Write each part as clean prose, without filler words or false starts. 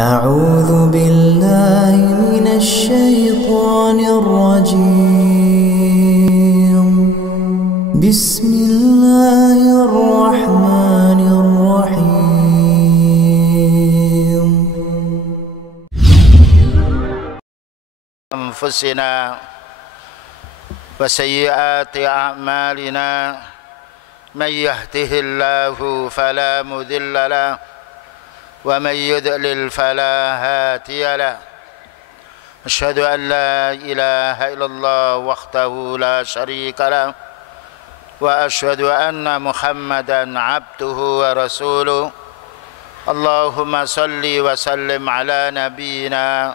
أعوذ بالله من الشيطان الرجيم بسم الله الرحمن الرحيم أنفسنا وسيئات أعمالنا من يهده الله فلا مضل له ومن يضلل فلا هادي له أشهد أن لا إله إلا الله وحده لا شريك له وأشهد أن محمدا عبده ورسوله اللهم صل وسلم على نبينا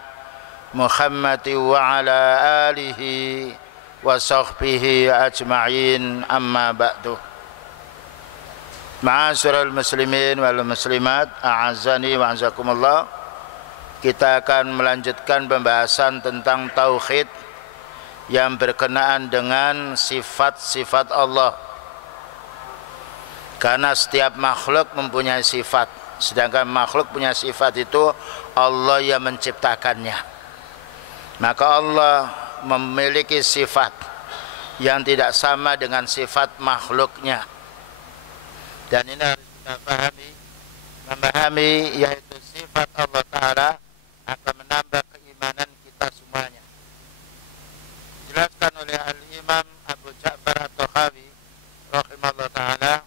محمد وعلى آله وصحبه أجمعين أما بعد. Ma'asyiral muslimin wal muslimat, a'azzani wa a'azzakumullah. Kita akan melanjutkan pembahasan tentang tauhid yang berkenaan dengan sifat-sifat Allah. Karena setiap makhluk mempunyai sifat, sedangkan makhluk punya sifat itu Allah yang menciptakannya. Maka Allah memiliki sifat yang tidak sama dengan sifat makhluknya. Dan ini harus kita memahami, yaitu sifat Allah Ta'ala akan menambah keimanan kita semuanya. Dijelaskan oleh Al-Imam Abu Ja'far At-Tahawi rahimahullah ta'ala,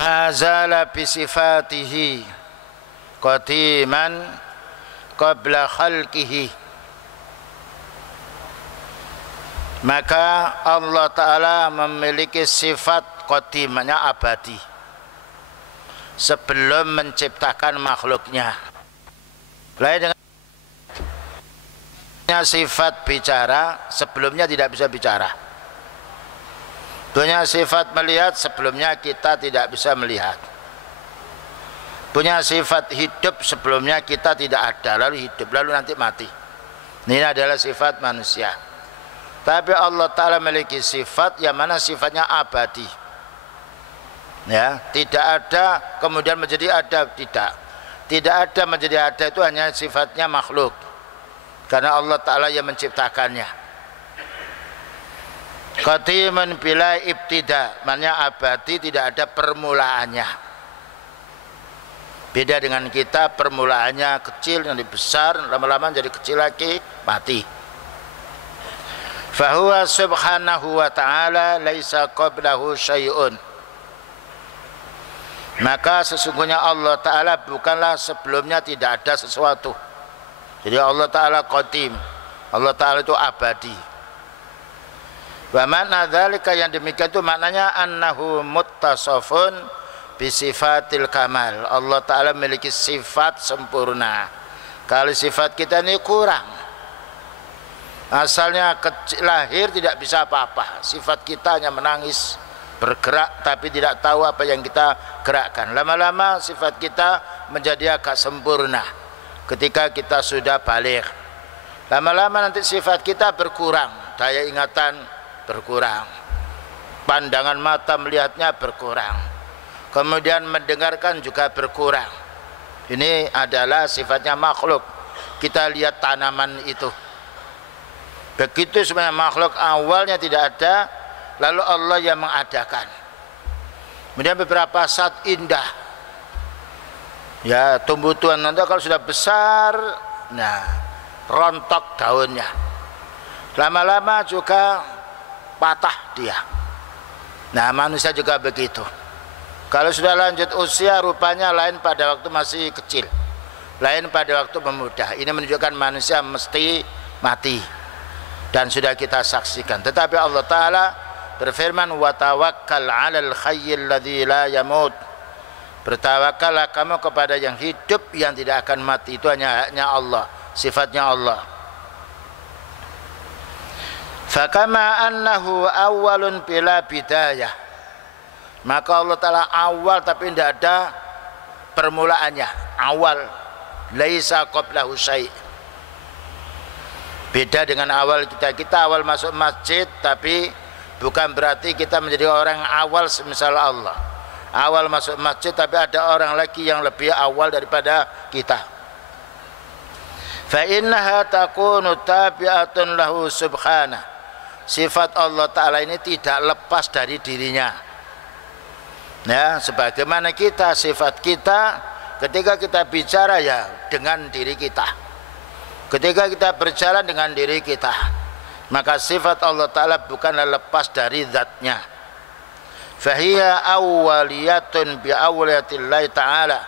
ma zala bisifatihi qadiman qabla khalqihi. Maka Allah Ta'ala memiliki sifat qadimanya abadi sebelum menciptakan makhluknya. Lain dengan sifat bicara, sebelumnya tidak bisa bicara. Punya sifat melihat, sebelumnya kita tidak bisa melihat. Punya sifat hidup, sebelumnya kita tidak ada, lalu hidup, lalu nanti mati. Ini adalah sifat manusia. Tapi Allah Ta'ala memiliki sifat yang mana sifatnya abadi, ya, tidak ada kemudian menjadi ada, tidak ada menjadi ada, itu hanya sifatnya makhluk karena Allah Ta'ala yang menciptakannya. Qadiman bila ibtida, maknanya abadi, tidak ada permulaannya. Beda dengan kita, permulaannya kecil, nanti besar, lama-lama jadi kecil lagi, mati. Fahuwa subhanahu wa ta'ala laisa qablahu syai'un. Maka sesungguhnya Allah Ta'ala bukanlah sebelumnya tidak ada sesuatu. Jadi Allah Ta'ala qadim, Allah Ta'ala itu abadi. Wa makna dzalika, yang demikian itu maknanya annahu muttasafun bisifatil kamal. Allah Ta'ala memiliki sifat sempurna. Kalau sifat kita ini kurang, asalnya kecil, lahir tidak bisa apa-apa, sifat kita hanya menangis, bergerak tapi tidak tahu apa yang kita gerakkan. Lama-lama sifat kita menjadi agak sempurna ketika kita sudah baligh. Lama-lama nanti sifat kita berkurang, daya ingatan berkurang, pandangan mata melihatnya berkurang, kemudian mendengarkan juga berkurang. Ini adalah sifatnya makhluk. Kita lihat tanaman itu, begitu sebenarnya makhluk awalnya tidak ada, lalu Allah yang mengadakan. Kemudian beberapa saat indah, ya, tumbuh-tumbuhan nanti kalau sudah besar, nah, rontok daunnya, lama-lama juga patah dia. Nah, manusia juga begitu. Kalau sudah lanjut usia, rupanya lain pada waktu masih kecil, lain pada waktu pemuda. Ini menunjukkan manusia mesti mati, dan sudah kita saksikan. Tetapi Allah Ta'ala berfirman, wa tawakkal 'alal hayyil ladzi la yamut. Bertawakallah kamu kepada yang hidup yang tidak akan mati. Itu hanya haknya Allah, sifatnya Allah. Fakama annahu awwalun bila bidayah, maka Allah Ta'ala awal tapi tidak ada permulaannya, awal, laisa qablahu syai'. Beda dengan awal kita awal masuk masjid, tapi bukan berarti kita menjadi orang awal semisal Allah. awal masuk masjid, tapi ada orang lagi yang lebih awal daripada kita. Fa innaha takunu tabi'atun lahu subhanahu. Sifat Allah Ta'ala ini tidak lepas dari dirinya. Ya, sebagaimana kita, sifat kita ketika kita bicara ya dengan diri kita, ketika kita berjalan dengan diri kita, maka sifat Allah Ta'ala bukanlah lepas dari zatnya. Fahiya awwaliyatun bi awwaliyatillahi ta'ala.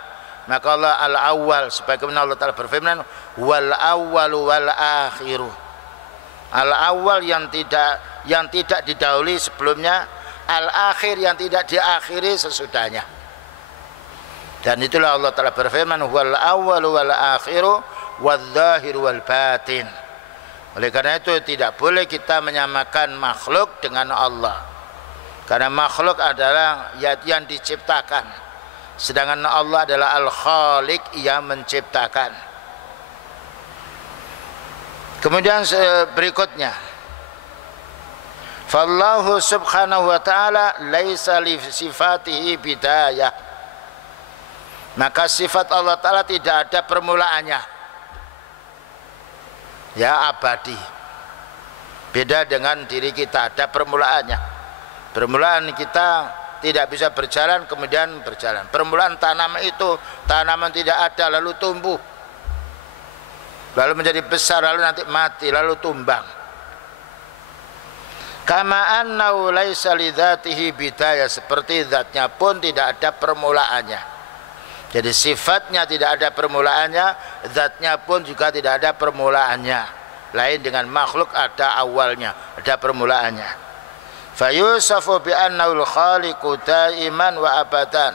Maka Allah al-awwal, sebagaimana Allah Ta'ala berfirman, wal awwalu wal akhiru. Al-awwal yang tidak didahului sebelumnya, al-akhir yang tidak diakhiri sesudahnya. Dan itulah Allah Ta'ala berfirman, wal awwalu wal akhiru wal zahiru wal batin. Oleh karena itu tidak boleh kita menyamakan makhluk dengan Allah. Karena makhluk adalah yang diciptakan, sedangkan Allah adalah Al-Khaliq yang menciptakan. Kemudian berikutnya, Fallahu subhanahu wa ta'ala laisa li sifatihi bidayah. Maka sifat Allah Ta'ala tidak ada permulaannya, ya abadi. Beda dengan diri kita, ada permulaannya. Permulaan kita tidak bisa berjalan kemudian berjalan. Permulaan tanaman itu, tanaman tidak ada lalu tumbuh, lalu menjadi besar, lalu nanti mati, lalu tumbang. Kama annahu laisa li dzatihi bidayah, seperti zatnya pun tidak ada permulaannya. Jadi sifatnya tidak ada permulaannya, zatnya pun juga tidak ada permulaannya. Lain dengan makhluk ada awalnya, ada permulaannya. Fayusafu bi annahu al-khaliqu daiman wa abadan.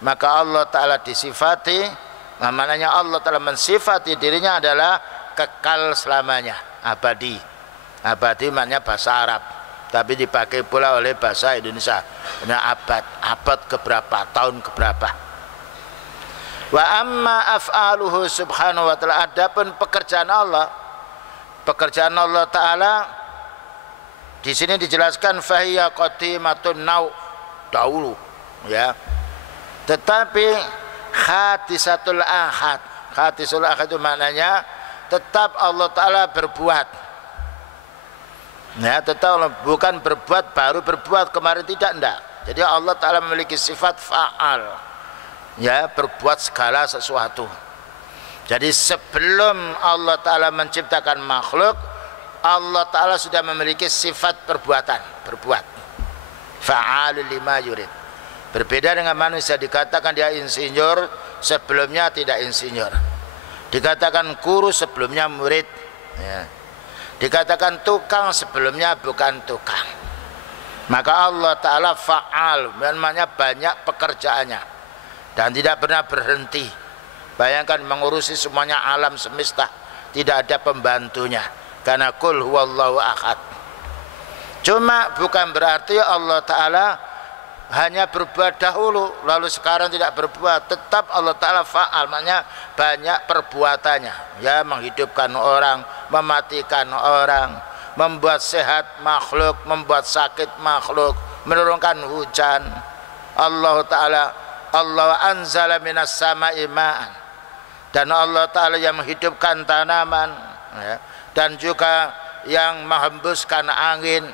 Maka Allah Ta'ala disifati, maknanya Allah Ta'ala mensifati dirinya adalah kekal selamanya, abadi. Abadi maknanya bahasa Arab, tapi dipakai pula oleh bahasa Indonesia. Nah, abad keberapa, tahun keberapa. Wa amma af'aluhu subhanahu wa ta'ala, adapun pekerjaan Allah Ta'ala di sini dijelaskan fahiya qadimatun nau, dahulu, ya. Tetapi khatisatul ahad, khatisul ahad itu maknanya tetap Allah Ta'ala berbuat. Ya, tetap bukan berbuat baru berbuat kemarin, tidak, enggak. Jadi Allah Ta'ala memiliki sifat fa'al, ya, berbuat segala sesuatu. Jadi sebelum Allah Ta'ala menciptakan makhluk, Allah Ta'ala sudah memiliki sifat perbuatan, berbuat. Fa'alul lima yurid. Berbeda dengan manusia, dikatakan dia insinyur, sebelumnya tidak insinyur. Dikatakan guru, sebelumnya murid, ya. Dikatakan tukang, sebelumnya bukan tukang. Maka Allah Ta'ala fa'al, namanya banyak pekerjaannya dan tidak pernah berhenti. Bayangkan mengurusi semuanya alam semesta, tidak ada pembantunya. Karena kul huwallahu ahad. Cuma bukan berarti Allah Ta'ala hanya berbuat dahulu lalu sekarang tidak berbuat. Tetap Allah Ta'ala fa'al, maknanya banyak perbuatannya, ya, menghidupkan orang, mematikan orang, membuat sehat makhluk, membuat sakit makhluk, menurunkan hujan. Allah Ta'ala, Allah anzala minas sama'i ma'an, dan Allah Ta'ala yang menghidupkan tanaman, ya, dan juga yang menghembuskan angin,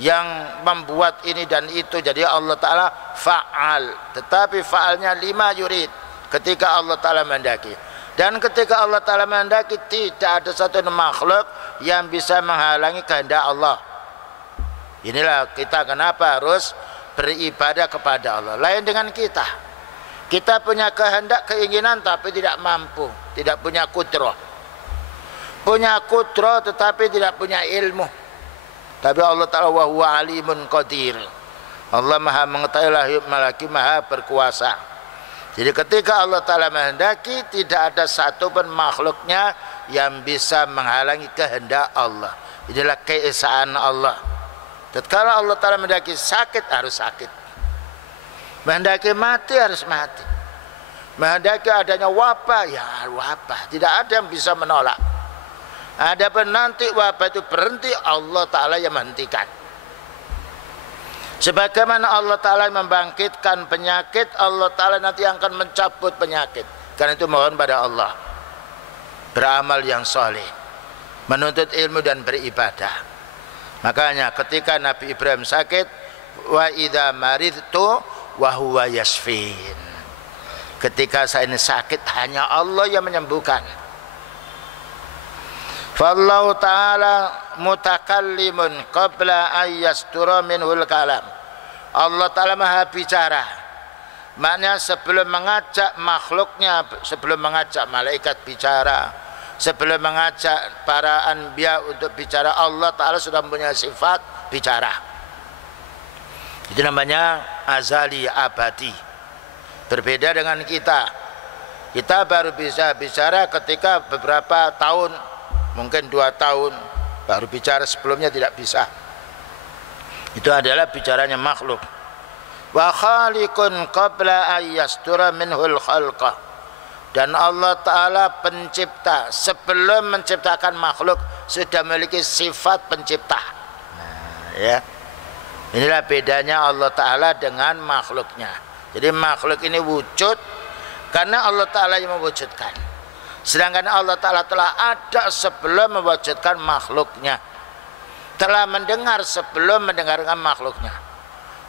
yang membuat ini dan itu. Jadi Allah Ta'ala fa'al, tetapi fa'alnya lima yurid, ketika Allah Ta'ala mendaki. Dan ketika Allah Ta'ala mendaki, tidak ada satu makhluk yang bisa menghalangi kehendak Allah. Inilah kita kenapa harus beribadah kepada Allah. Lain dengan kita, kita punya kehendak, keinginan, tapi tidak mampu, tidak punya kudrah. Punya kudrah tetapi tidak punya ilmu. Tapi Allah Ta'ala wa huwa alimun qadir. Allah maha mengetahui lagi maha berkuasa. Jadi ketika Allah Ta'ala menghendaki, tidak ada satupun makhluknya yang bisa menghalangi kehendak Allah. Inilah keesaan Allah. Tatkala Allah Ta'ala menghendaki sakit, harus sakit. Menghendaki mati, harus mati. Menghendaki adanya wabah, ya wabah. Tidak ada yang bisa menolak. Adapun nanti wabah itu berhenti, Allah Ta'ala yang menghentikan. Sebagaimana Allah Ta'ala membangkitkan penyakit, Allah Ta'ala nanti akan mencabut penyakit. Karena itu mohon pada Allah, beramal yang soleh, menuntut ilmu dan beribadah. Makanya ketika Nabi Ibrahim sakit, wa idza maridtu wa huwa yasfin, ketika saya ini sakit hanya Allah yang menyembuhkan. Fallahu ta'ala mutakallimun qabla ayyastura minhul kalam. Allah Ta'ala maha bicara, maknanya sebelum mengajak makhluknya, sebelum mengajak malaikat bicara, sebelum mengajak para anbiya untuk bicara, Allah Ta'ala sudah punya sifat bicara. Itu namanya azali, abadi. Berbeda dengan kita. Kita baru bisa bicara ketika beberapa tahun, mungkin 2 tahun baru bicara, sebelumnya tidak bisa. Itu adalah bicaranya makhluk. Wa khaliqun qabla ayyastura minhul khalqa. Dan Allah Ta'ala pencipta, sebelum menciptakan makhluk sudah memiliki sifat pencipta. Nah, ya. Inilah bedanya Allah Ta'ala dengan makhluknya. Jadi makhluk ini wujud karena Allah Ta'ala yang mewujudkan, sedangkan Allah Ta'ala telah ada sebelum mewujudkan makhluknya, telah mendengar sebelum mendengarkan makhluknya,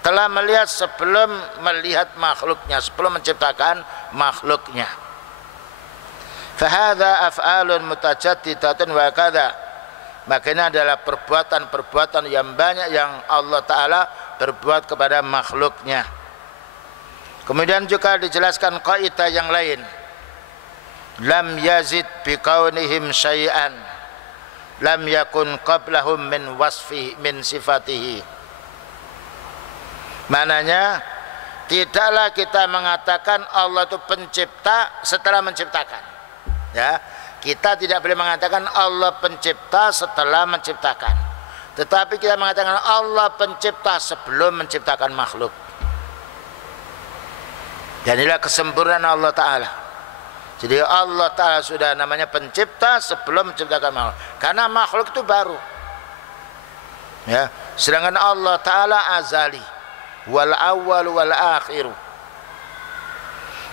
telah melihat sebelum melihat makhluknya, sebelum menciptakan makhluknya. Fahadha af'alun mutajaddidatun wa kadha. Makanya adalah perbuatan-perbuatan yang banyak yang Allah Ta'ala berbuat kepada makhluknya. Kemudian juga dijelaskan kaidah yang lain, lam yazid biqaunihim syai'an lam yakun qablahum min wasfi min sifatihi. Maknanya tidaklah kita mengatakan Allah itu pencipta setelah menciptakan, ya. Kita tidak boleh mengatakan Allah pencipta setelah menciptakan, tetapi kita mengatakan Allah pencipta sebelum menciptakan makhluk. Dan inilah kesempurnaan Allah Ta'ala. Jadi Allah Ta'ala sudah namanya pencipta sebelum menciptakan makhluk, karena makhluk itu baru, ya. Sedangkan Allah Ta'ala azali, wal awwal wal akhiru,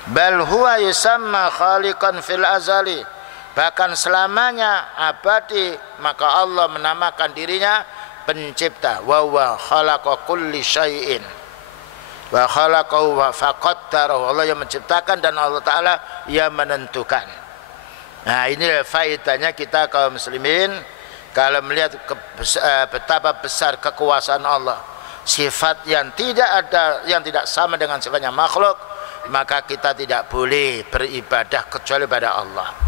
bal huwa yusamma khaliqan fil azali. Bahkan selamanya abadi, maka Allah menamakan dirinya pencipta. Wa huwa khalaqa kulli syai'in wa khalaqahu wa faqaddarahu. Allah yang menciptakan dan Allah Ta'ala yang menentukan. Nah, ini faedahnya kita kaum muslimin kalau melihat betapa besar kekuasaan Allah, sifat yang tidak ada, yang tidak sama dengan sifatnya makhluk, maka kita tidak boleh beribadah kecuali pada Allah.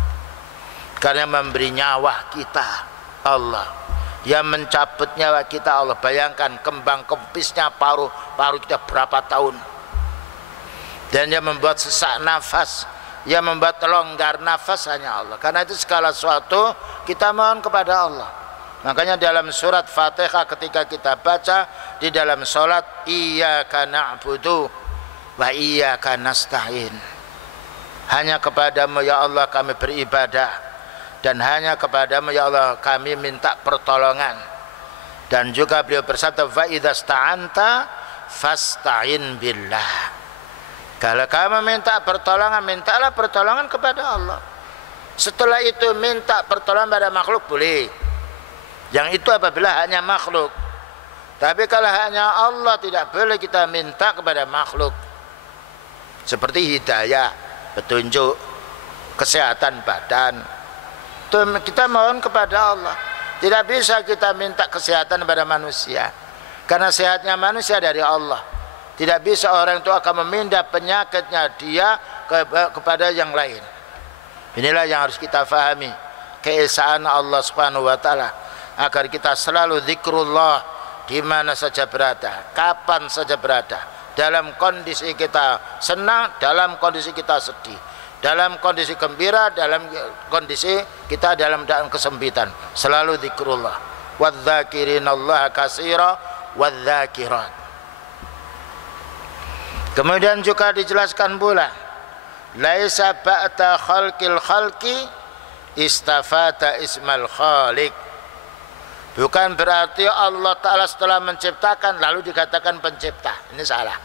Karena memberi nyawa kita Allah, yang mencabut nyawa kita Allah. Bayangkan kembang kempisnya paru kita berapa tahun, dan yang membuat sesak nafas, yang membuat longgar nafas hanya Allah. Karena itu segala sesuatu kita mohon kepada Allah. Makanya dalam surat Fatihah ketika kita baca di dalam sholat, iyyaka na'budu wa iyyaka nasta'in, hanya kepadamu ya Allah kami beribadah, dan hanya kepadamu ya Allah kami minta pertolongan. Dan juga beliau bersabda, fa idza sta'anta fasta'in billah. Kalau kamu minta pertolongan, mintalah pertolongan kepada Allah. Setelah itu minta pertolongan pada makhluk boleh. Yang itu apabila hanya makhluk. Tapi kalau hanya Allah tidak boleh kita minta kepada makhluk. Seperti hidayah, petunjuk, kesehatan badan, kita mohon kepada Allah. Tidak bisa kita minta kesehatan kepada manusia, karena sehatnya manusia dari Allah. Tidak bisa orang itu akan memindah penyakitnya dia kepada yang lain. Inilah yang harus kita fahami, keesaan Allah Subhanahu wa Ta'ala, agar kita selalu zikrullah di mana saja berada, kapan saja berada, dalam kondisi kita senang, dalam kondisi kita sedih, dalam kondisi gembira, dalam kondisi kita dalam kesempitan, selalu zikrullah. Wadz-dzakirinallaha katsira wadz-dzakirat. Kemudian juga dijelaskan pula, laisa ba'da khalqil khalqi istafata ismal khaliq. Bukan berarti Allah Ta'ala setelah menciptakan lalu dikatakan pencipta. Ini salah.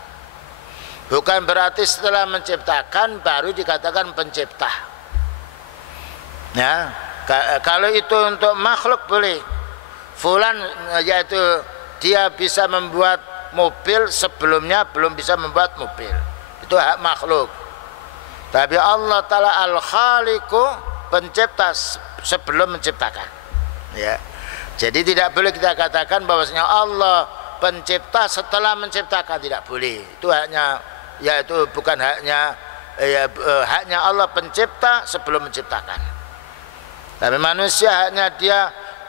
Bukan berarti setelah menciptakan baru dikatakan pencipta. Ya, kalau itu untuk makhluk boleh. Fulan yaitu dia bisa membuat mobil sebelumnya belum bisa membuat mobil. Itu hak makhluk. Tapi Allah Ta'ala Al-Khaliqu, pencipta sebelum menciptakan. Ya. Jadi tidak boleh kita katakan bahwasanya Allah pencipta setelah menciptakan, tidak boleh. Itu haknya, yaitu bukan haknya, haknya Allah pencipta sebelum menciptakan. Tapi manusia haknya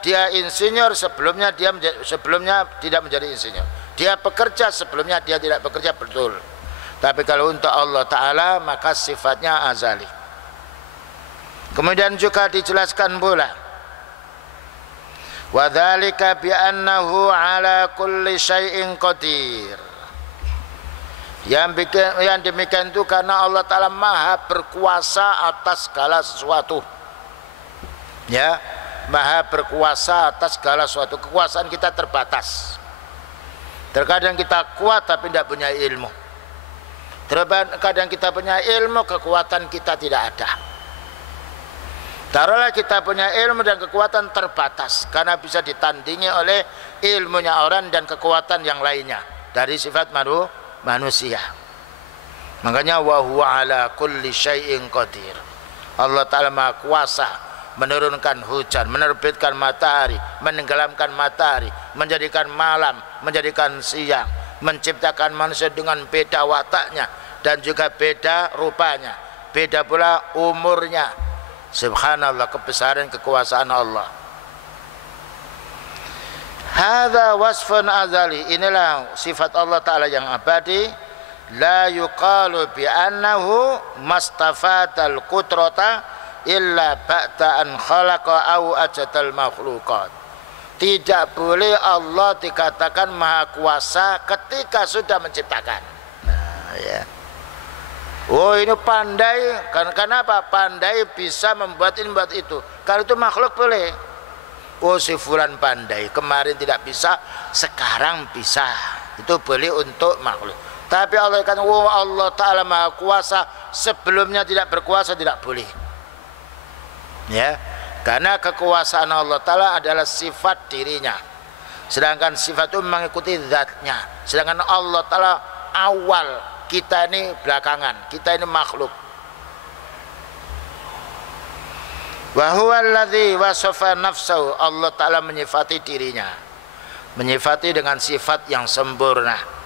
dia insinyur sebelumnya sebelumnya tidak menjadi insinyur. Dia pekerja sebelumnya dia tidak bekerja, betul. Tapi kalau untuk Allah Ta'ala maka sifatnya azali. Kemudian juga dijelaskan pula, wa dzalika bi annahu ala kulli syai'in qadir. Yang demikian itu karena Allah Ta'ala maha berkuasa atas segala sesuatu. Ya, maha berkuasa atas segala sesuatu. Kekuasaan kita terbatas. Terkadang kita kuat tapi tidak punya ilmu. Terkadang kita punya ilmu, kekuatan kita tidak ada. Taruhlah kita punya ilmu dan kekuatan terbatas, karena bisa ditandingi oleh ilmunya orang dan kekuatan yang lainnya dari sifat manusia. Makanya wa huwa ala kulli syai'in qadir. Allah Ta'ala maha kuasa menurunkan hujan, menerbitkan matahari, menenggelamkan matahari, menjadikan malam, menjadikan siang, menciptakan manusia dengan beda wataknya dan juga beda rupanya, beda pula umurnya. Subhanallah, kebesaran kekuasaan Allah. Hadza wasfun azali, inilah sifat Allah Ta'ala yang abadi. La yuqalu bi annahu mastafatal qudrata illa ba'da an khalaqa au ajadal makhluqat. Tidak boleh Allah dikatakan maha kuasa ketika sudah menciptakan. Nah, ya. Oh, ini pandai, karena apa? Pandai bisa membuat ini, membuat itu. Kalau itu makhluk boleh. Oh, si fulan pandai, kemarin tidak bisa, sekarang bisa. Itu boleh untuk makhluk. Tapi Allah kan, oh Allah Ta'ala maha kuasa, sebelumnya tidak berkuasa, tidak boleh. Ya, karena kekuasaan Allah Ta'ala adalah sifat dirinya. Sedangkan sifat itu mengikuti zatnya. Sedangkan Allah Ta'ala awal, kita ini belakangan, kita ini makhluk. Wa huwa alladzi wasafa nafsahu, Allah Ta'ala menyifati dirinya, menyifati dengan sifat yang sempurna.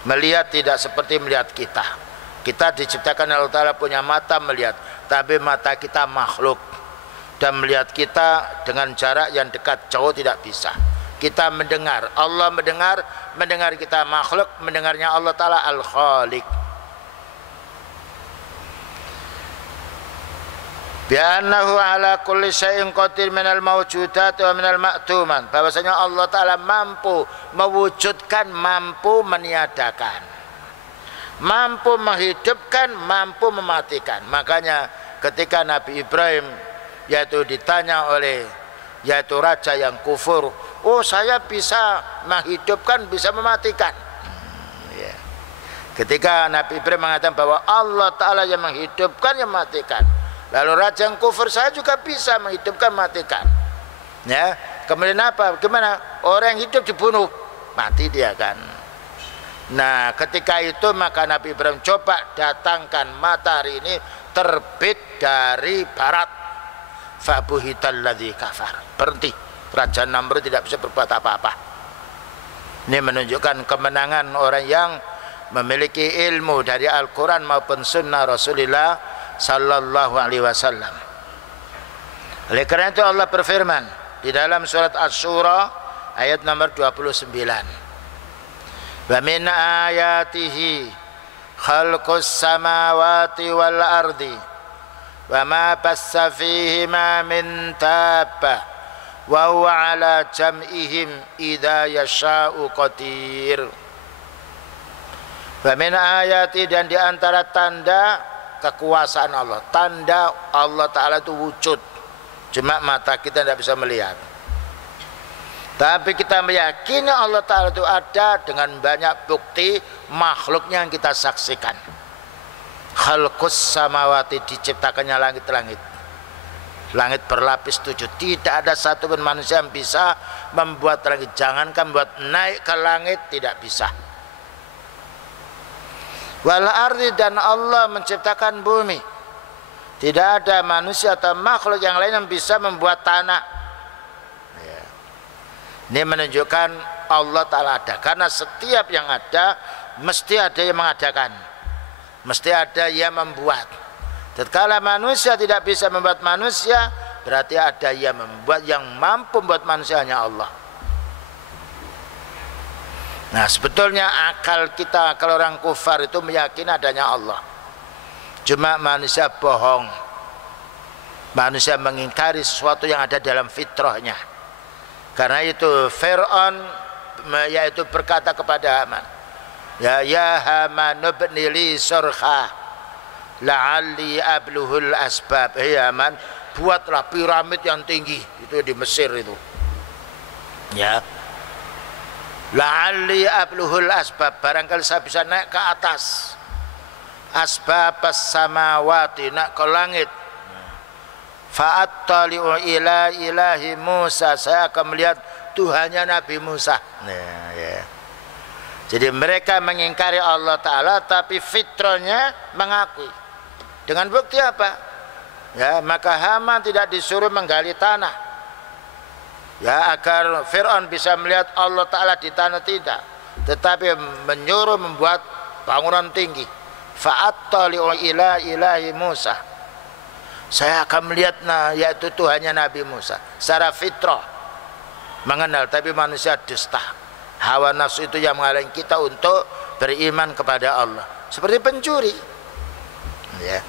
Melihat tidak seperti melihat kita. Kita diciptakan Allah Ta'ala punya mata melihat, tapi mata kita makhluk, dan melihat kita dengan jarak yang dekat, jauh tidak bisa. Kita mendengar, Allah mendengar, mendengar kita makhluk, mendengarnya Allah Ta'ala Al-Khaliq. Bi'annahu ala kulli syai'in qadir minal mawjudat wa minal ma'tuman, bahwasanya Allah Ta'ala mampu mewujudkan, mampu meniadakan, mampu menghidupkan, mampu mematikan. Makanya ketika Nabi Ibrahim yaitu ditanya oleh yaitu raja yang kufur, oh saya bisa menghidupkan, bisa mematikan. Ya. Ketika Nabi Ibrahim mengatakan bahwa Allah Ta'ala yang menghidupkan, yang mematikan, lalu raja yang kufur, saya juga bisa menghidupkan, mematikan. Ya. Kemudian apa? Gimana? Orang yang hidup dibunuh, mati dia kan. Nah, ketika itu maka Nabi Ibrahim coba datangkan matahari ini terbit dari barat. Fabuhital ladzi kafar, berhenti. Raja Namrud tidak bisa berbuat apa-apa. Ini menunjukkan kemenangan orang yang memiliki ilmu dari Al-Quran maupun Sunnah Rasulullah Sallallahu Alaihi Wasallam. Oleh karena itu Allah berfirman di dalam surat Asy-Syura ayat nomor 29. Wa min ayatihi khalqus samawati wal ardi wa ma bassa fihima min tabbah wa huwa ala jam'ihim idza yasha'u qadir. Wa min ayati, dan di antara tanda kekuasaan Allah, tanda Allah Ta'ala itu wujud, cuma mata kita tidak bisa melihat. Tapi kita meyakini Allah Ta'ala itu ada dengan banyak bukti makhluknya yang kita saksikan. Khalqus samawati, diciptakannya langit-langit. Langit berlapis 7. Tidak ada satupun manusia yang bisa membuat langit. Jangankan membuat naik ke langit, tidak bisa. Wal ardi, dan Allah menciptakan bumi. Tidak ada manusia atau makhluk yang lain yang bisa membuat tanah. Ini menunjukkan Allah Ta'ala ada. Karena setiap yang ada mesti ada yang mengadakan, mesti ada yang membuat. Tatkala manusia tidak bisa membuat manusia, berarti ada yang membuat. Yang mampu membuat manusia hanya Allah. Nah, sebetulnya akal kita, akal orang kufar itu meyakini adanya Allah. Cuma manusia bohong. Manusia mengingkari sesuatu yang ada dalam fitrahnya. Karena itu Fir'aun yaitu berkata kepada Haman, ya Haman ibni li surha la'alli abluhul asbab. Hei Haman, buatlah piramid yang tinggi, itu di Mesir itu. Ya, la'alli abluhul asbab, barangkali saya bisa naik ke atas. Asbab as-samawati, naik ke langit. Fa'attali'u ila ilahi Musa, saya akan melihat Tuhannya Nabi Musa. Nah, ya. Jadi mereka mengingkari Allah Ta'ala, tapi fitrahnya mengakui. Dengan bukti apa? Ya, maka Haman tidak disuruh menggali tanah, ya, agar Fir'aun bisa melihat Allah Ta'ala di tanah, tidak, tetapi menyuruh membuat bangunan tinggi. Fa'attali'u ila ilahi Musa, saya akan melihat yaitu Tuhannya Nabi Musa. Secara fitrah mengenal, tapi manusia dusta. Hawa nafsu itu yang menghalangi kita untuk beriman kepada Allah. Seperti pencuri, ya.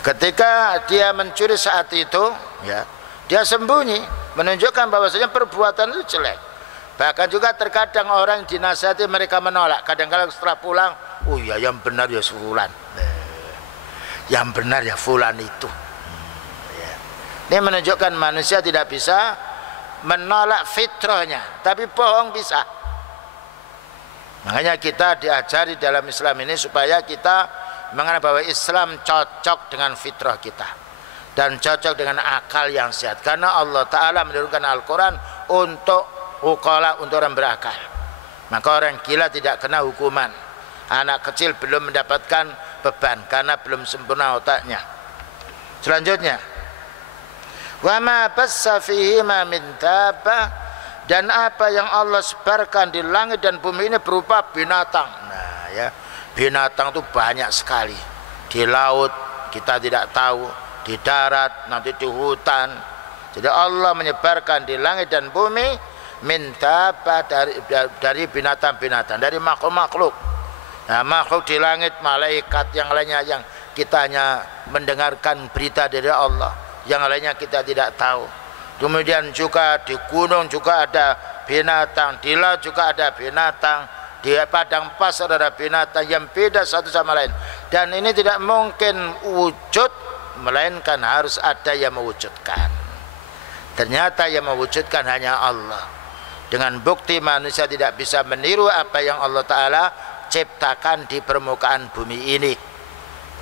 Ketika dia mencuri saat itu, ya, dia sembunyi, menunjukkan bahwasanya perbuatan itu jelek. Bahkan juga terkadang orang yang dinasihati mereka menolak. Kadang-kadang setelah pulang, oh ya, yang benar ya fulan, yang benar ya fulan itu. Ini menunjukkan manusia tidak bisa menolak fitrahnya, tapi bohong bisa. Makanya kita diajari dalam Islam ini supaya kita mengenal bahwa Islam cocok dengan fitrah kita dan cocok dengan akal yang sehat. Karena Allah Ta'ala menurunkan Al-Quran untuk uqala, untuk orang berakal. Maka orang gila tidak kena hukuman. Anak kecil belum mendapatkan beban karena belum sempurna otaknya. Selanjutnya, wa ma bassa fihima min dabbah, dan apa yang Allah sebarkan di langit dan bumi ini berupa binatang. Nah, ya, binatang itu banyak sekali. Di laut kita tidak tahu, di darat, nanti di hutan. Jadi Allah menyebarkan di langit dan bumi min dabbah, dari binatang-binatang, dari makhluk-makhluk. Nah, makhluk di langit, malaikat, yang lainnya yang kita hanya mendengarkan berita dari Allah, yang lainnya kita tidak tahu. Kemudian juga di gunung juga ada binatang, di laut juga ada binatang, di padang pasir ada binatang yang beda satu sama lain. Dan ini tidak mungkin wujud, melainkan harus ada yang mewujudkan. Ternyata yang mewujudkan hanya Allah. Dengan bukti manusia tidak bisa meniru apa yang Allah Ta'ala ciptakan di permukaan bumi ini.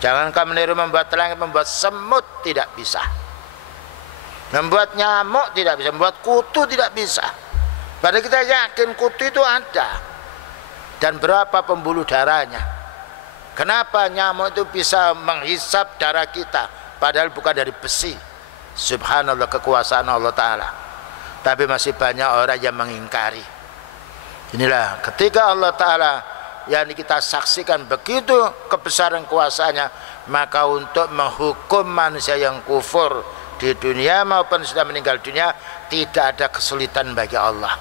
Jangankan meniru membuat langit, membuat semut tidak bisa, membuat nyamuk tidak bisa, membuat kutu tidak bisa. Padahal kita yakin kutu itu ada. Dan berapa pembuluh darahnya. Kenapa nyamuk itu bisa menghisap darah kita, padahal bukan dari besi? Subhanallah, kekuasaan Allah Ta'ala. Tapi masih banyak orang yang mengingkari. Inilah ketika Allah Ta'ala yang kita saksikan begitu kebesaran kuasanya, maka untuk menghukum manusia yang kufur di dunia maupun sudah meninggal dunia tidak ada kesulitan bagi Allah.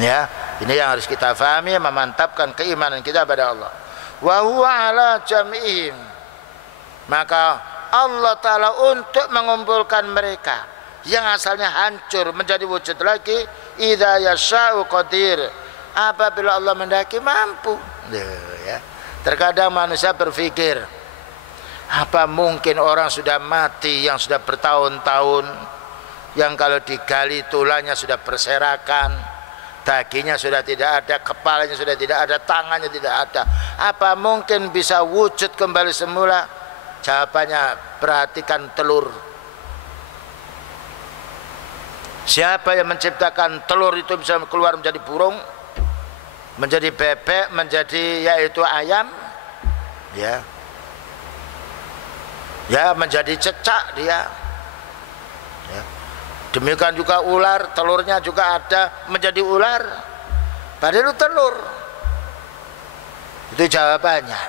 Ya, ini yang harus kita fahami, memantapkan keimanan kita pada Allah. Wa huwa ala jam'ihim, maka Allah Ta'ala untuk mengumpulkan mereka yang asalnya hancur menjadi wujud lagi, idza yasha'u qadir, apabila Allah mendaki mampu. Ya. Terkadang manusia berpikir, apa mungkin orang sudah mati yang sudah bertahun-tahun, yang kalau digali tulangnya sudah berserakan, dagingnya sudah tidak ada, kepalanya sudah tidak ada, tangannya tidak ada. Apa mungkin bisa wujud kembali semula? Jawabannya, perhatikan telur. Siapa yang menciptakan telur itu bisa keluar menjadi burung, menjadi bebek, menjadi yaitu ayam, ya, ya menjadi cecak dia. Ya. Demikian juga ular, telurnya juga ada menjadi ular, padahal itu telur. Itu jawabannya.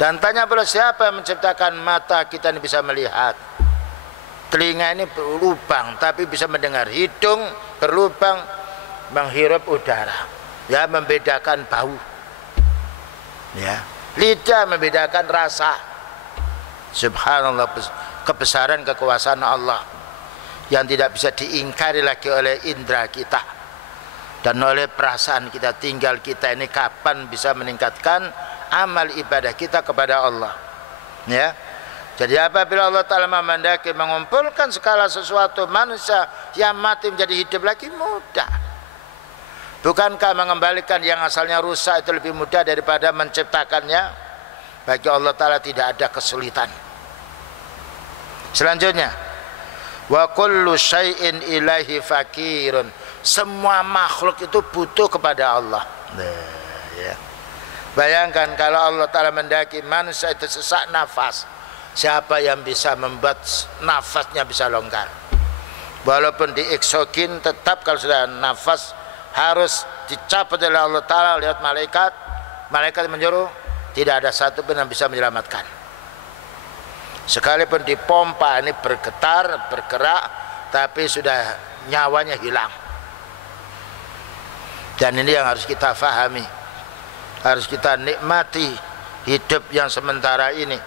Dan tanya pula, siapa yang menciptakan mata kita ini bisa melihat, telinga ini berlubang tapi bisa mendengar, hidung berlubang menghirup udara, ya, membedakan bau, ya, lidah membedakan rasa. Subhanallah, kebesaran kekuasaan Allah yang tidak bisa diingkari lagi oleh indera kita dan oleh perasaan kita. Tinggal kita ini kapan bisa meningkatkan amal ibadah kita kepada Allah, ya. Jadi apabila Allah Ta'ala memandaki mengumpulkan segala sesuatu, manusia yang mati menjadi hidup lagi mudah. Bukankah mengembalikan yang asalnya rusak itu lebih mudah daripada menciptakannya? Bagi Allah Ta'ala tidak ada kesulitan. Selanjutnya, wa kullu syai'in ilaihi fakirun. Semua makhluk itu butuh kepada Allah. Ya. Bayangkan kalau Allah Ta'ala mendaki manusia itu sesak nafas, siapa yang bisa membuat nafasnya bisa longgar? Walaupun di eksokin, tetap kalau sudah nafas harus dicabut oleh Allah Ta'ala lihat malaikat. Malaikat menyuruh, tidak ada satu pun yang bisa menyelamatkan. Sekalipun dipompa ini bergetar, bergerak, tapi sudah nyawanya hilang. Dan ini yang harus kita fahami, harus kita nikmati hidup yang sementara ini.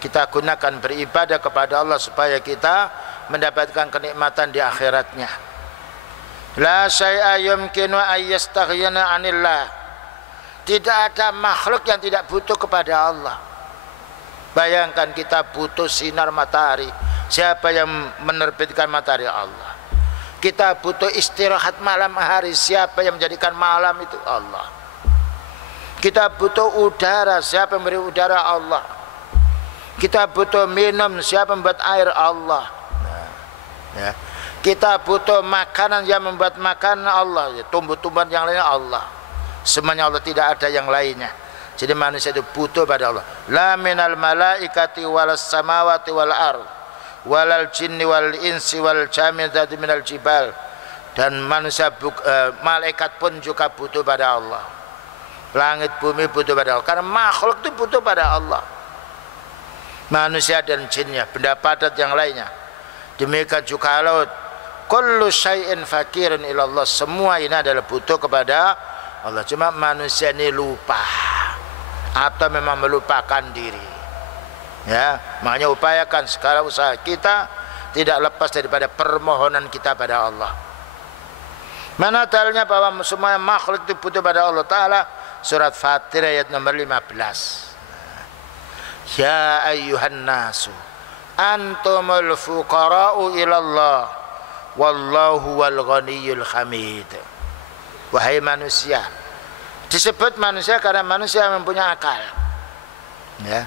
Kita gunakan beribadah kepada Allah supaya kita mendapatkan kenikmatan di akhiratnya. La syai'a yumkinu ayyastaghyana 'anillah. Tidak ada makhluk yang tidak butuh kepada Allah. Bayangkan kita butuh sinar matahari. Siapa yang menerbitkan matahari? Allah. Kita butuh istirahat malam hari. Siapa yang menjadikan malam itu? Allah. Kita butuh udara. Siapa yang memberi udara? Allah. Kita butuh minum, siapa membuat air? Allah. Ya. Kita butuh makanan, yang membuat makanan Allah. Tumbuh-tumbuhan yang lainnya Allah. Semuanya Allah, tidak ada yang lainnya. Jadi manusia itu butuh pada Allah. La minal malaikati walas samawati wal ard walal jinni wal insi wal jamidati minal jibal. Dan manusia malaikat pun juga butuh pada Allah. Langit bumi butuh pada Allah. Karena makhluk itu butuh pada Allah. Manusia dan jinnya, benda padat yang lainnya. Demikian juga laut. Kullu syai'in fakirun ilallah. Semua ini adalah butuh kepada Allah. Cuma manusia ini lupa atau memang melupakan diri. Ya, makanya upayakan segala usaha kita tidak lepas daripada permohonan kita pada Allah. Mana dalilnya bahwa semua makhluk itu butuh pada Allah Ta'ala? Surat Fatir ayat nomor 15. Ya ayyuhan nasu antumul fuqara'u ilallah wallahu wal ghaniyyul hamid. Wahai manusia, disebut manusia karena manusia mempunyai akal, ya.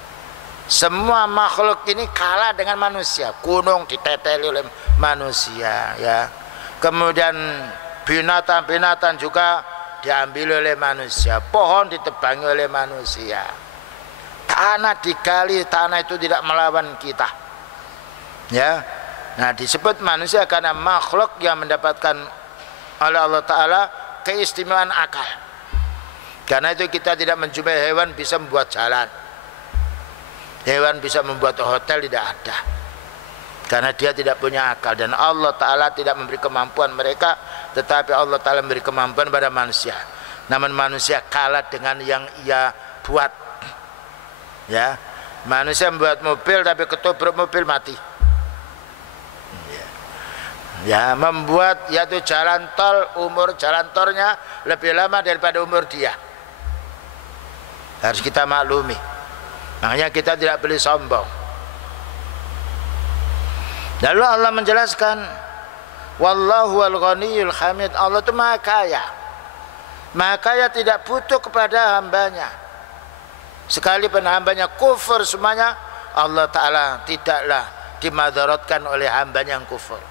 Semua makhluk ini kalah dengan manusia. Gunung diteteli oleh manusia, ya. Kemudian binatang-binatang juga diambil oleh manusia. Pohon ditebangi oleh manusia. Tanah digali, tanah itu tidak melawan kita, ya. Nah, disebut manusia karena makhluk yang mendapatkan oleh Allah Ta'ala keistimewaan akal. Karena itu kita tidak menjumpai hewan bisa membuat jalan, hewan bisa membuat hotel, tidak ada, karena dia tidak punya akal. Dan Allah Ta'ala tidak memberi kemampuan mereka, tetapi Allah Ta'ala memberi kemampuan pada manusia. Namun manusia kalah dengan yang ia buat. Ya, manusia membuat mobil tapi ketobrak mobil mati. Ya, membuat yaitu jalan tol, umur jalan tolnya lebih lama daripada umur dia. Harus kita maklumi. Makanya kita tidak boleh sombong. Lalu Allah menjelaskan, wallahu al-ghaniyul hamid, Allah itu maha kaya. Maha kaya tidak butuh kepada hambanya. Sekalipun hambanya kufur semuanya, Allah Ta'ala tidaklah dimadaratkan oleh hambanya yang kufur.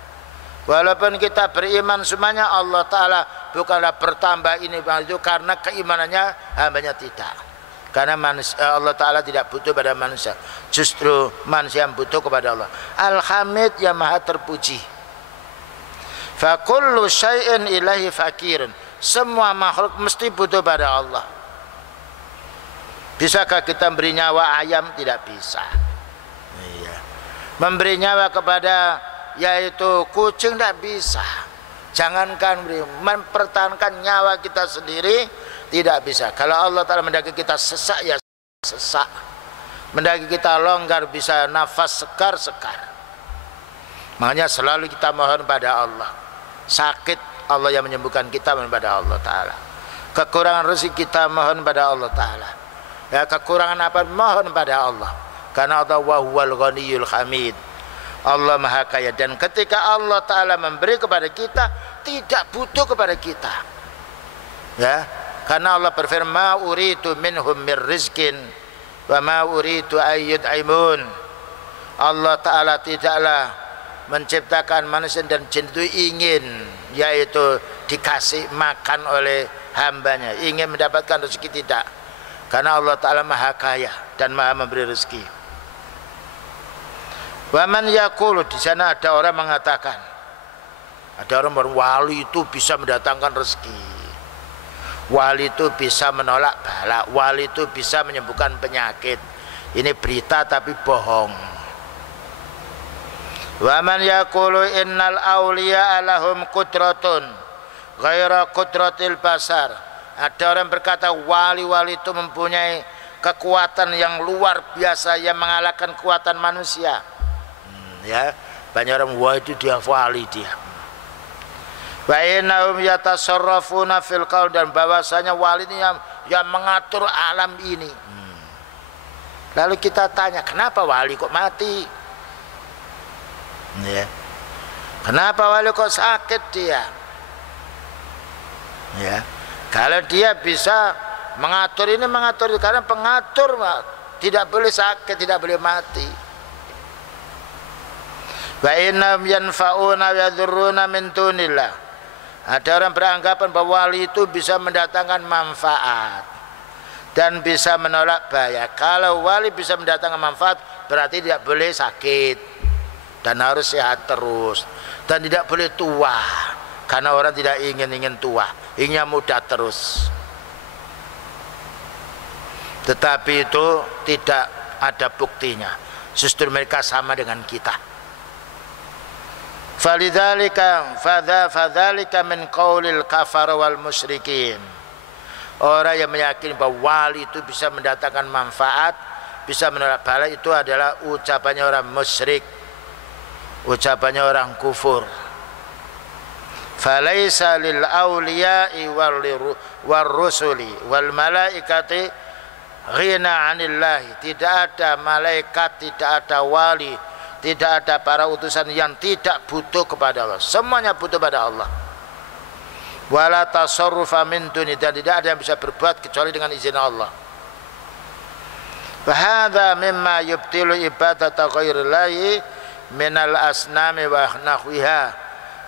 Walaupun kita beriman semuanya, Allah Ta'ala bukanlah bertambah ini itu karena keimanannya hambanya tidak. Karena manusia, Allah Ta'ala tidak butuh pada manusia, justru manusia yang butuh kepada Allah. Al-Hamid, yang maha terpuji. Fa kullu syai'in ilahi fakirun, semua makhluk mesti butuh pada Allah. Bisakah kita memberi nyawa ayam? Tidak bisa. Iya. Memberi nyawa kepada yaitu kucing tidak bisa. Jangankan mempertahankan nyawa kita sendiri tidak bisa. Kalau Allah Ta'ala mendaki kita sesak, ya sesak. Mendaki kita longgar, bisa nafas sekar-sekar. Makanya selalu kita mohon pada Allah. Sakit, Allah yang menyembuhkan kita, mohon pada Allah Ta'ala. Kekurangan rezeki kita mohon pada Allah Ta'ala. Ya, kekurangan apa mohon pada Allah. Karena Allah wahuwal ghaniyul hamid, Allah maha kaya. Dan ketika Allah Ta'ala memberi kepada kita, tidak butuh kepada kita. Ya, karena Allah berfirman, ma uritu minhum mir rizkin wa ma uritu ayyud'imun. Allah Ta'ala tidaklah menciptakan manusia dan jin itu ingin yaitu dikasih makan oleh hambanya, ingin mendapatkan rezeki, tidak. Karena Allah Ta'ala maha kaya dan maha memberi rezeki. Waman yaqulu, di sana ada orang mengatakan, ada orang berwali itu bisa mendatangkan rezeki, wali itu bisa menolak bala, wali itu bisa menyembuhkan penyakit. Ini berita tapi bohong. Waman yaqulu innal awliya lahum qudratun ghaira qudratil basar. Ada orang berkata wali-wali itu mempunyai kekuatan yang luar biasa yang mengalahkan kekuatan manusia. Ya, banyak orang wah itu dia wali dia. Wa innahum yatasarrafuna fil qaul, dan bahwasanya wali ini yang mengatur alam ini. Lalu kita tanya, kenapa wali kok mati? Ya. Kenapa wali kok sakit dia? Ya. Kalau dia bisa mengatur ini, mengatur itu, karena pengatur tidak boleh sakit, tidak boleh mati. Wa innahum yanfa'una wa yadhurruna min dunillah. Ada orang beranggapan bahwa wali itu bisa mendatangkan manfaat dan bisa menolak bahaya. Kalau wali bisa mendatangkan manfaat, berarti tidak boleh sakit dan harus sehat terus, dan tidak boleh tua, karena orang tidak ingin tua, inginnya muda terus. Tetapi itu tidak ada buktinya, justru mereka sama dengan kita. Fadzalika min qaulil kafar wal musyrikin. Orang yang meyakini bahwa wali itu bisa mendatangkan manfaat, bisa menolak bala, itu adalah ucapannya orang musyrik, ucapannya orang kufur. Falaisa lil awliya'i wal rusuli wal malaikati ghina 'anillahi. Tidak ada malaikat, tidak ada wali, tidak ada para utusan yang tidak butuh kepada Allah. Semuanya butuh pada Allah. Wala tasarrufa min duni, dan tidak ada yang bisa berbuat kecuali dengan izin Allah. Wa hadza mimma yubtilu ibadata ghairillahi minal asnami wa nahwiha.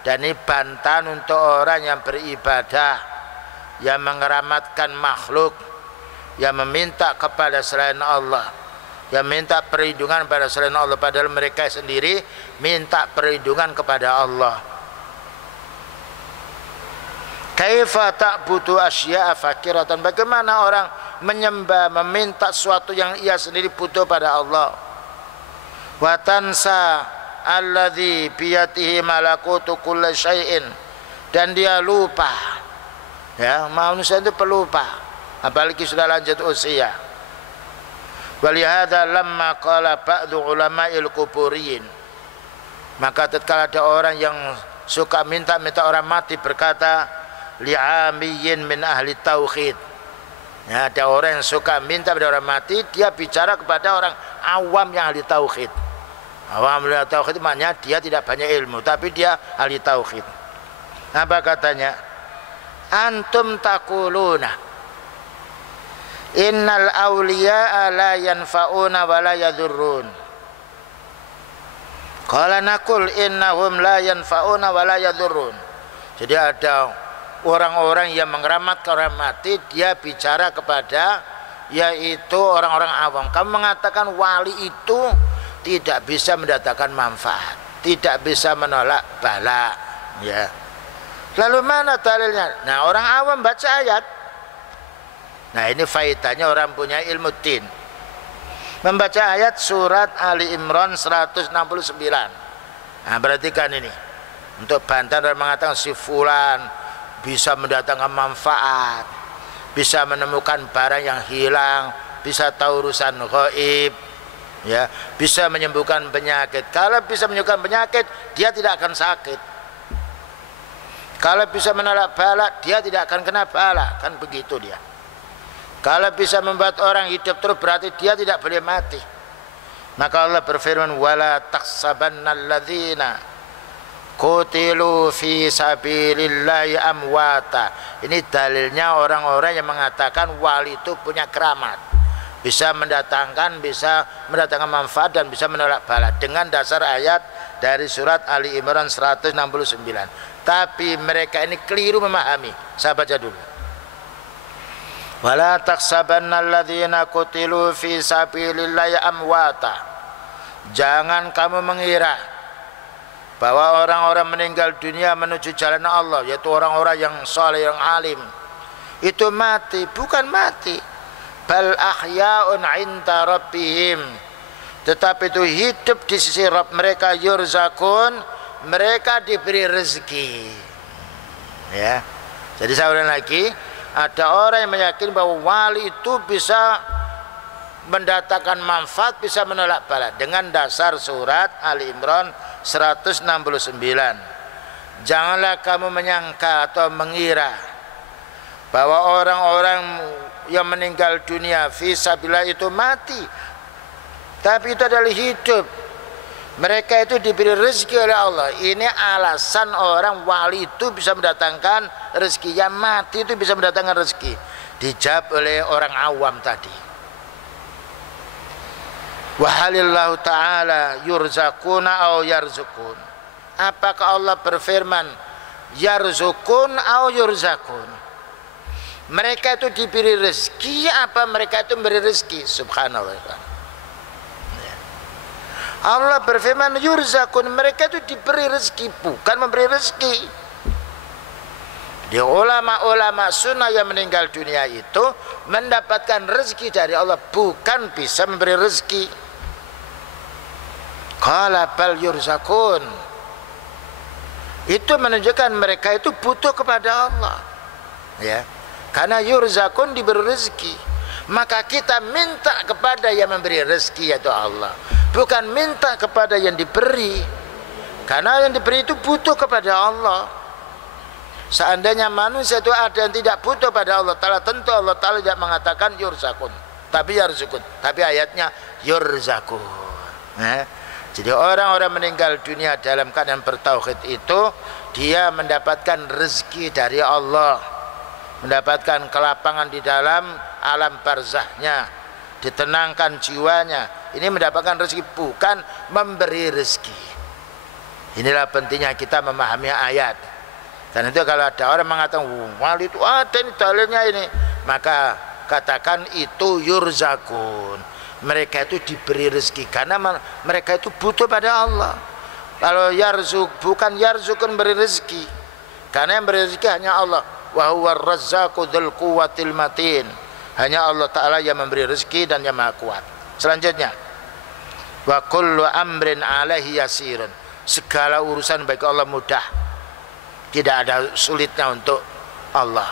Dan ini bantahan untuk orang yang beribadah, yang mengeramatkan makhluk, yang meminta kepada selain Allah, yang minta perlindungan pada selain Allah, padahal mereka sendiri minta perlindungan kepada Allah. Kaifa ta'budu asya'a fakiratan, bagaimana orang menyembah, meminta sesuatu yang ia sendiri butuh pada Allah. Wa tansa alladzi biyatihi malakutu kulli syai'in, dan dia lupa. Ya, manusia itu pelupa, apalagi sudah lanjut usia. Walihada lamma qala ba'du ulama'il kuburiyin, maka tatkala ada orang yang suka minta orang mati berkata li'amiyin min ahli tauhid. Ya, ada orang yang suka minta pada orang mati, dia bicara kepada orang awam yang ahli tauhid. Awam ahli tauhid maknanya dia tidak banyak ilmu, tapi dia ahli tauhid. Apa katanya? Antum taquluna innal awliya la yanfa'una wa la yadurrun. Qala naqul innahum la yanfa'una wa la yadurrun. Jadi ada orang-orang yang mengeramati, dia bicara kepada yaitu orang-orang awam. Kamu mengatakan wali itu tidak bisa mendatangkan manfaat, tidak bisa menolak bala, ya. Lalu mana dalilnya? Nah, orang awam baca ayat. Nah, ini faedahnya orang punya ilmu din. Membaca ayat surat Ali Imran 169. Nah, perhatikan ini. Untuk bantahan dan mengatakan si fulan bisa mendatangkan manfaat, bisa menemukan barang yang hilang, bisa tahu urusan gaib, ya, bisa menyembuhkan penyakit. Kalau bisa menyembuhkan penyakit, dia tidak akan sakit. Kalau bisa menolak bala, dia tidak akan kena bala, kan begitu dia. Kalau bisa membuat orang hidup terus, berarti dia tidak boleh mati. Maka Allah berfirman, wala tahsabannal ladzina qutilu fi sabilillahi amwata. Ini dalilnya orang-orang yang mengatakan wali itu punya keramat, bisa mendatangkan manfaat dan bisa menolak bala, dengan dasar ayat dari surat Ali Imran 169. Tapi mereka ini keliru memahami. Saya baca dulu. Wala tahsabannal ladzina qutilu fi sabilillahi amwata. Jangan kamu mengira bahwa orang-orang meninggal dunia menuju jalan Allah, yaitu orang-orang yang saleh, yang alim, itu mati. Bukan mati. Bal ahya'un 'inda rabbihim. Tetapi itu hidup di sisi Rabb mereka, yurzakun, mereka diberi rezeki. Ya. Jadi saya ulang lagi, ada orang yang meyakini bahwa wali itu bisa mendatangkan manfaat, bisa menolak bala, dengan dasar surat Ali Imran 169. Janganlah kamu menyangka atau mengira bahwa orang-orang yang meninggal dunia fisabilillah itu mati, tapi itu adalah hidup. Mereka itu diberi rezeki oleh Allah. Ini alasan orang wali itu bisa mendatangkan rezeki. Yang mati itu bisa mendatangkan rezeki. Dijawab oleh orang awam tadi. Wa halillahu ta'ala yurzakuna au yarzukun. Apakah Allah berfirman yarzukun au yurzakun? Mereka itu diberi rezeki apa mereka itu memberi rezeki? Subhanallah. Allah berfirman yurzakun, mereka itu diberi rezeki, bukan memberi rezeki. Di ulama-ulama sunnah yang meninggal dunia itu mendapatkan rezeki dari Allah, bukan bisa memberi rezeki. Qala bal yurzakun. Itu menunjukkan mereka itu butuh kepada Allah. Ya. Karena yurzakun diberi rezeki. Maka kita minta kepada yang memberi rezeki, yaitu Allah, bukan minta kepada yang diberi. Karena yang diberi itu butuh kepada Allah. Seandainya manusia itu ada yang tidak butuh pada Allah Ta'ala, tentu Allah Ta'ala tidak mengatakan yurzakun, tapi yarzukun. Tapi ayatnya yurzakun. Jadi orang-orang meninggal dunia dalam keadaan bertauhid itu, dia mendapatkan rezeki dari Allah, mendapatkan kelapangan di dalam alam barzahnya, ditenangkan jiwanya. Ini mendapatkan rezeki, bukan memberi rezeki. Inilah pentingnya kita memahami ayat. Dan itu kalau ada orang mengatakan wali itu ada ini dalilnya ini, maka katakan itu yurzakun. Mereka itu diberi rezeki karena mereka itu butuh pada Allah. Kalau yarzuk, bukan yarzukun beri rezeki, karena yang beri rezeki hanya Allah. Wa huwar razzaqu dzul quwwatil matin. Hanya Allah Ta'ala yang memberi rezeki dan yang maha kuat. Selanjutnya, wa kullu amrin alaihi yasirun. Segala urusan bagi Allah mudah, tidak ada sulitnya untuk Allah.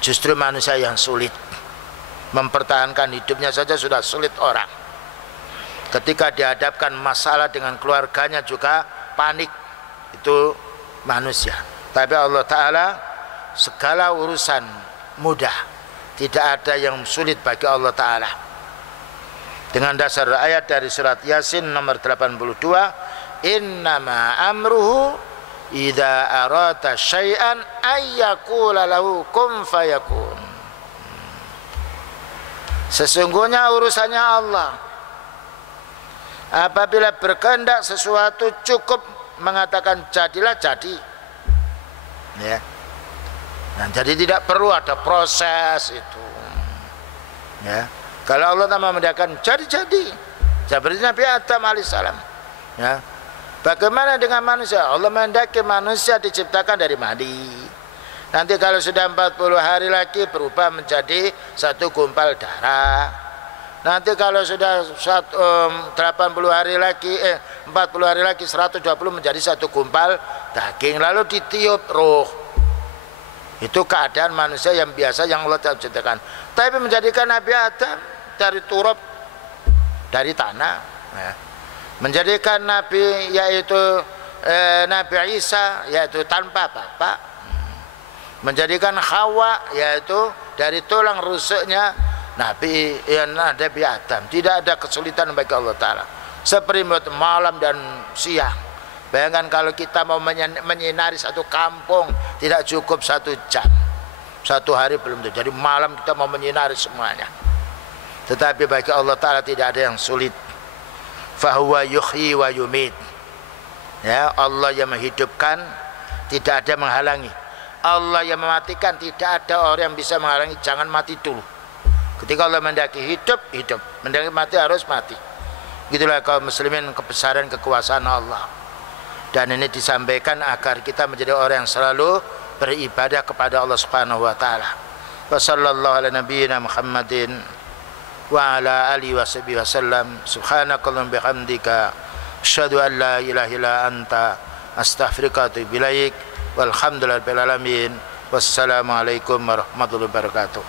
Justru manusia yang sulit. Mempertahankan hidupnya saja sudah sulit orang. Ketika dihadapkan masalah dengan keluarganya juga panik. Itu manusia. Tapi Allah Ta'ala segala urusan mudah. Tidak ada yang sulit bagi Allah Ta'ala. dengan dasar ayat dari surat Yasin nomor 82, innama amruhu idza arata syai'an ayyaqula lahu kun fayakun. Sesungguhnya urusannya Allah. Apabila berkehendak sesuatu cukup mengatakan jadilah jadi. Ya. Nah, jadi tidak perlu ada proses itu. Ya. Kalau Allah tak memudahkan jadi. Seperti Nabi Adam alaihissalam. Ya. Bagaimana dengan manusia? Allah menghendaki manusia diciptakan dari mani. Nanti kalau sudah 40 hari lagi berubah menjadi satu gumpal darah. Nanti kalau sudah 80 hari lagi 40 hari lagi 120 menjadi satu gumpal daging, lalu ditiup roh. Itu keadaan manusia yang biasa yang Allah ciptakan. Tapi menjadikan Nabi Adam dari turab, dari tanah, ya. Menjadikan Nabi yaitu Nabi Isa yaitu tanpa bapak, menjadikan Hawa yaitu dari tulang rusuknya Nabi Adam. Tidak ada kesulitan bagi Allah Ta'ala. Seperti malam dan siang. Bayangkan kalau kita mau menyinari satu kampung, tidak cukup 1 jam, 1 hari belum tentu. Jadi malam kita mau menyinari semuanya. Tetapi bagi Allah Ta'ala tidak ada yang sulit. Fahuwa yuhyi wa yumit. Ya, Allah yang menghidupkan, tidak ada menghalangi. Allah yang mematikan, tidak ada orang yang bisa menghalangi. Jangan mati dulu. Ketika Allah mendaki hidup, hidup. Mendaki mati, harus mati. Gitulah kaum muslimin kebesaran kekuasaan Allah. Dan ini disampaikan agar kita menjadi orang yang selalu beribadah kepada Allah Subhanahu wa taala. Wa sallallahu ala nabiyyina Muhammadin wa ala alihi washabihi wasallam. Subhanakallahumma bihamdika asyhadu an la ilaha illa anta astaghfiruka wa atubu ilaik. Walhamdulillahirabbil alamin. Wassalamualaikum warahmatullahi wabarakatuh.